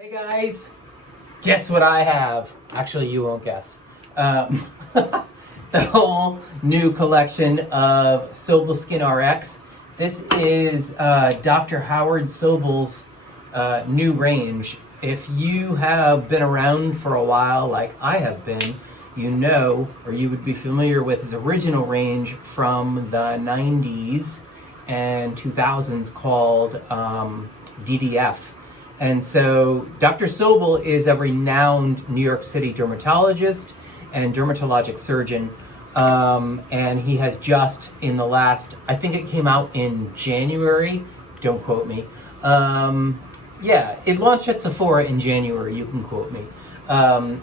Hey guys, guess what I have? Actually, you won't guess. The whole new collection of Sobel Skin RX. This is Dr. Howard Sobel's new range. If you have been around for a while, like I have been, you know, or you would be familiar with his original range from the 90s and 2000s called DDF. And so Dr. Sobel is a renowned New York City dermatologist and dermatologic surgeon. And he has just in the last, I think it came out in January, don't quote me. Yeah, it launched at Sephora in January, you can quote me.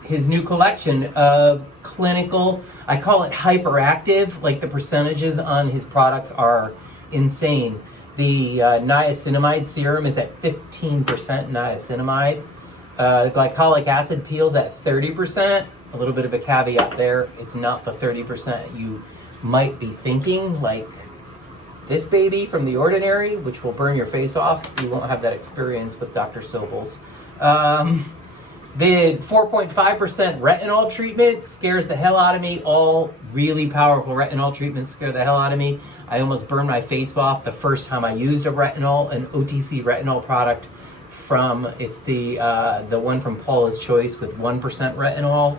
His new collection of clinical, I call it hyperactive, like the percentages on his products are insane. The niacinamide serum is at 15% niacinamide. The glycolic acid peel's at 30%. A little bit of a caveat there. It's not the 30% you might be thinking, like this baby from The Ordinary, which will burn your face off. You won't have that experience with Dr. Sobel's. The 4.5% retinol treatment scares the hell out of me. All really powerful retinol treatments scare the hell out of me. I almost burned my face off the first time I used an OTC retinol product it's the one from Paula's Choice with 1% retinol.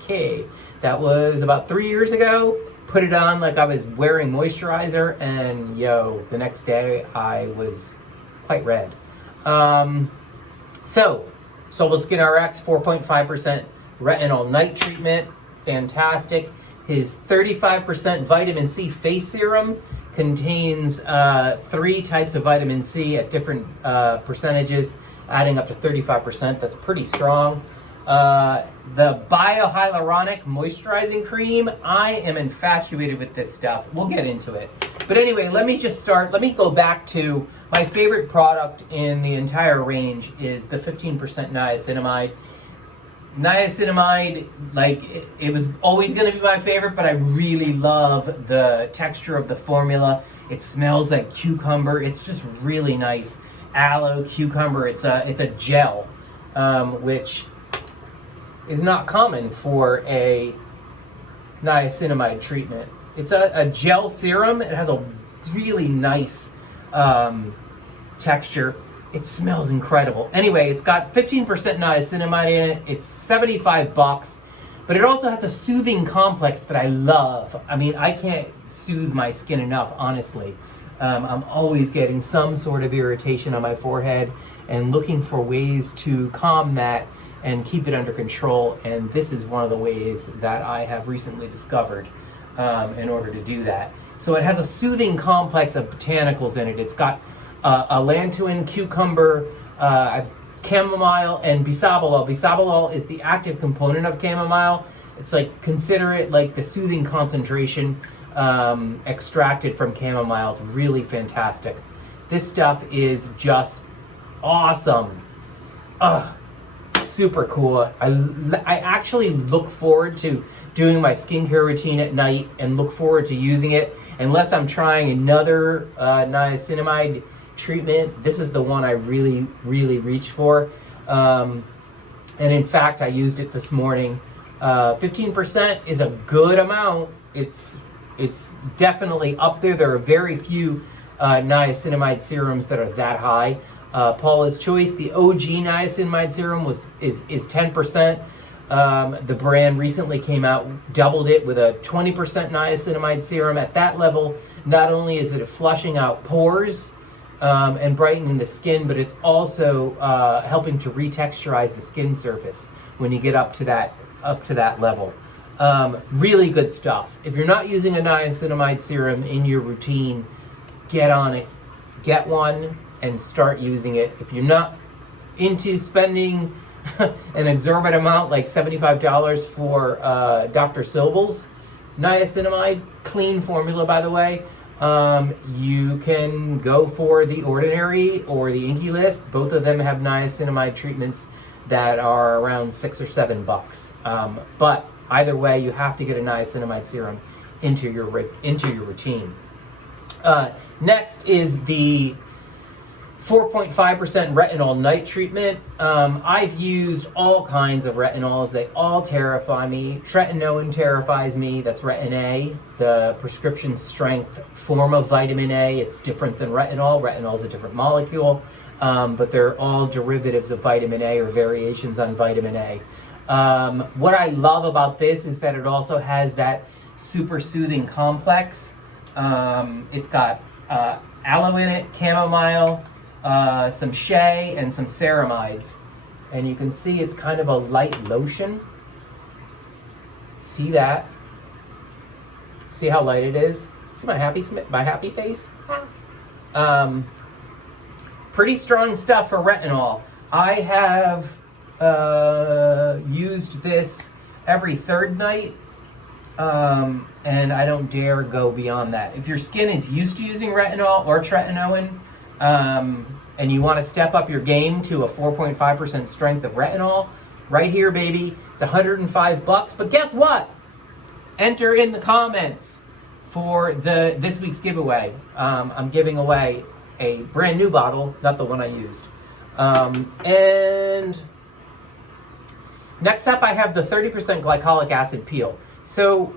Okay, that was about 3 years ago. Put it on like I was wearing moisturizer, and the next day I was quite red. Sobel Skin RX 4.5% retinol night treatment, fantastic. His 35% vitamin C face serum contains 3 types of vitamin C at different percentages, adding up to 35%. That's pretty strong. The biohyaluronic moisturizing cream, I am infatuated with this stuff. We'll get into it. But anyway, let me go back to my favorite product in the entire range is the 15% niacinamide. Niacinamide, it was always going to be my favorite, but I really love the texture of the formula. It smells like cucumber. It's just really nice. Aloe, cucumber. It's a gel, which is not common for a niacinamide treatment. It's a gel serum. It has a really nice texture. It smells incredible. Anyway, it's got 15% niacinamide in it. It's $75, but it also has a soothing complex that I love. I mean, I can't soothe my skin enough, honestly. I'm always getting some sort of irritation on my forehead and looking for ways to calm that and keep it under control. And this is one of the ways that I have recently discovered in order to do that. So it has a soothing complex of botanicals in it. It's got allantoin, cucumber, chamomile, and bisabolol. Bisabolol is the active component of chamomile. It's consider it like the soothing concentration extracted from chamomile. It's really fantastic. This stuff is just awesome. Super cool. I actually look forward to doing my skincare routine at night and look forward to using it. Unless I'm trying another niacinamide treatment, this is the one I really, really reach for. And in fact, I used it this morning. 15% is a good amount. It's definitely up there. There are very few niacinamide serums that are that high. Paula's Choice, the OG niacinamide serum is 10%. The brand recently came out, doubled it with a 20% niacinamide serum. At that level, not only is it flushing out pores and brightening the skin, but it's also helping to retexturize the skin surface when you get up to that level. Really good stuff. If you're not using a niacinamide serum in your routine, get on it. Get one and start using it. If you're not into spending an exorbitant amount like $75 for Dr. Sobel's niacinamide, clean formula by the way, you can go for The Ordinary or the Inky List. Both of them have niacinamide treatments that are around $6 or $7. But either way, you have to get a niacinamide serum into your routine. Next is the 4.5% retinol night treatment. I've used all kinds of retinols. They all terrify me. Tretinoin terrifies me. That's Retin A, the prescription strength form of vitamin A. It's different than retinol. Retinol is a different molecule, but they're all derivatives of vitamin A or variations on vitamin A. What I love about this is that it also has that super soothing complex. It's got aloe in it, chamomile, some shea, and some ceramides. And you can see it's kind of a light lotion. See that? See how light it is? See my happy face? Pretty strong stuff for retinol. I have used this every third night, and I don't dare go beyond that. If your skin is used to using retinol or tretinoin, and you want to step up your game to a 4.5% strength of retinol, right here, baby. It's $105. But guess what? Enter in the comments for this week's giveaway. I'm giving away a brand new bottle, not the one I used. And next up, I have the 30% glycolic acid peel. So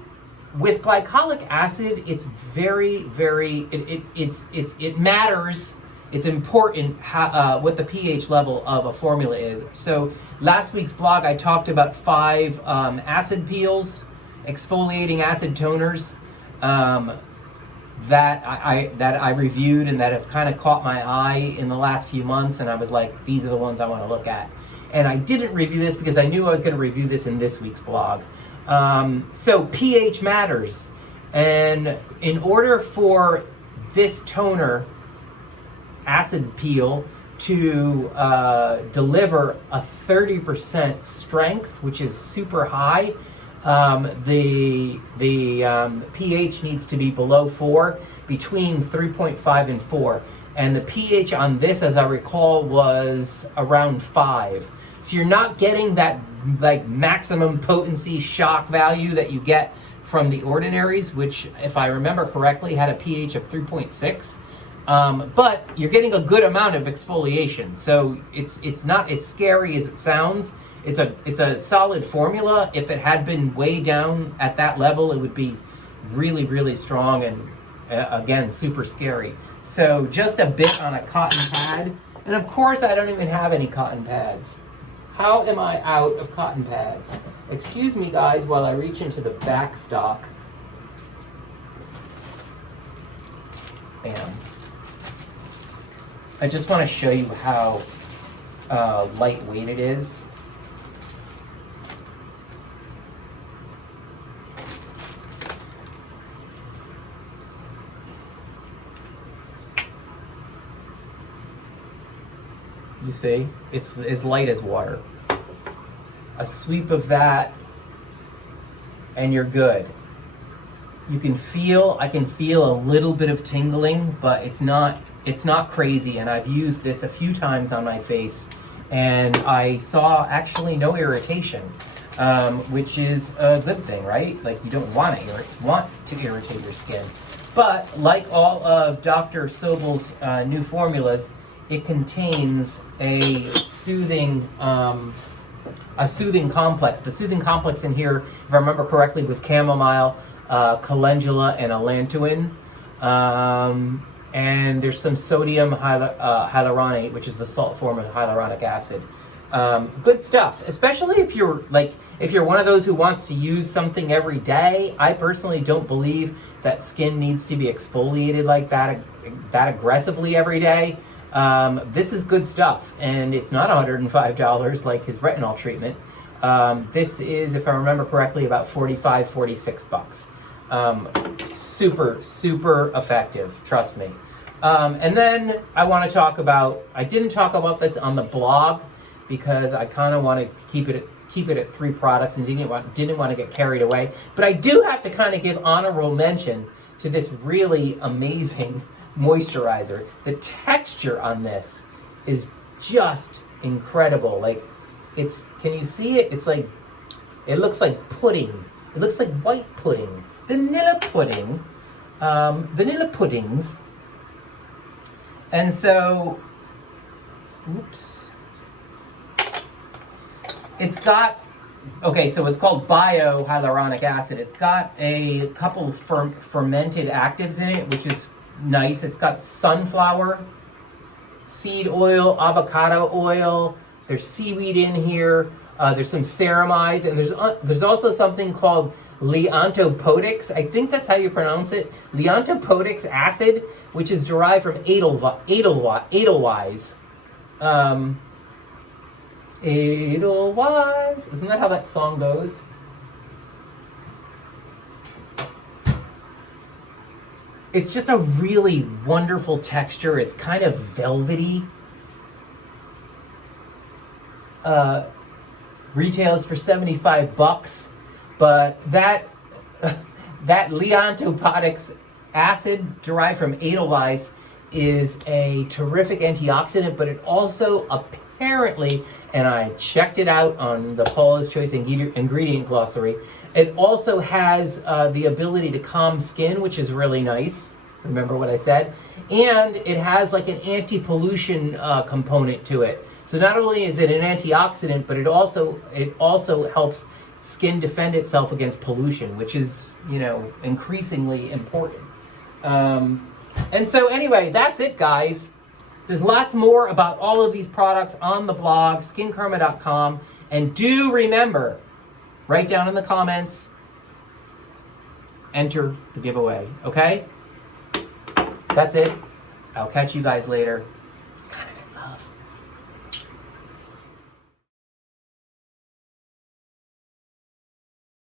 with glycolic acid, it's very, very, it matters. It's important how, what the pH level of a formula is. So last week's blog, I talked about 5 acid peels, exfoliating acid toners that I reviewed and that have kind of caught my eye in the last few months. And I was like, these are the ones I want to look at. And I didn't review this because I knew I was going to review this in this week's blog. So pH matters. And in order for this toner, acid peel, to deliver a 30% strength, which is super high, the pH needs to be below 4, between 3.5 and 4. And the pH on this, as I recall, was around 5. So you're not getting that like maximum potency shock value that you get from the ordinaries, which, if I remember correctly, had a pH of 3.6. But you're getting a good amount of exfoliation, so it's not as scary as it sounds. It's a solid formula. If it had been way down at that level, it would be really, really strong and again, super scary. So just a bit on a cotton pad, and of course I don't even have any cotton pads. How am I out of cotton pads? Excuse me, guys, while I reach into the back stock. Bam. I just want to show you how lightweight it is. You see, it's as light as water. A sweep of that, and you're good. I can feel a little bit of tingling, but it's not crazy. And I've used this a few times on my face, and I saw actually no irritation, which is a good thing, right? Like, you don't want to irritate your skin. But like all of Dr. Sobel's new formulas, it contains a soothing complex. The soothing complex in here, if I remember correctly, was chamomile, calendula, and allantoin. And there's some sodium hyaluronate, which is the salt form of hyaluronic acid. Good stuff, especially if you're one of those who wants to use something every day. I personally don't believe that skin needs to be exfoliated like that aggressively every day. This is good stuff, and it's not $105 like his retinol treatment. This is, if I remember correctly, about $46. Super, super effective, trust me. And then I want to talk about, I didn't talk about this on the blog because I kind of want to keep it at 3 products and didn't want to get carried away. But I do have to kind of give honorable mention to this really amazing moisturizer. The texture on this is just incredible. Like, can you see it? It looks like pudding. It looks like white pudding. Vanilla pudding. Vanilla puddings. And so oops. It's got, okay, so it's called biohyaluronic acid. It's got a couple fermented actives in it, which is nice. It's got sunflower seed oil, avocado oil. There's seaweed in here. There's some ceramides, and there's also something called leontopodex. I think that's how you pronounce it. Leontopodex acid, which is derived from edelweiss. Edelweiss. Isn't that how that song goes? It's just a really wonderful texture. It's kind of velvety. Retails for $75, but that leontopodex acid derived from edelweiss is a terrific antioxidant, but it also apparently, and I checked it out on the Paula's Choice ingredient glossary, it also has the ability to calm skin, which is really nice. Remember what I said? And it has like an anti-pollution component to it. So not only is it an antioxidant, but it also helps skin defend itself against pollution, which is, increasingly important. And so anyway, that's it, guys. There's lots more about all of these products on the blog, SKINCARMA.com. And do remember, write down in the comments, enter the giveaway, okay? That's it. I'll catch you guys later.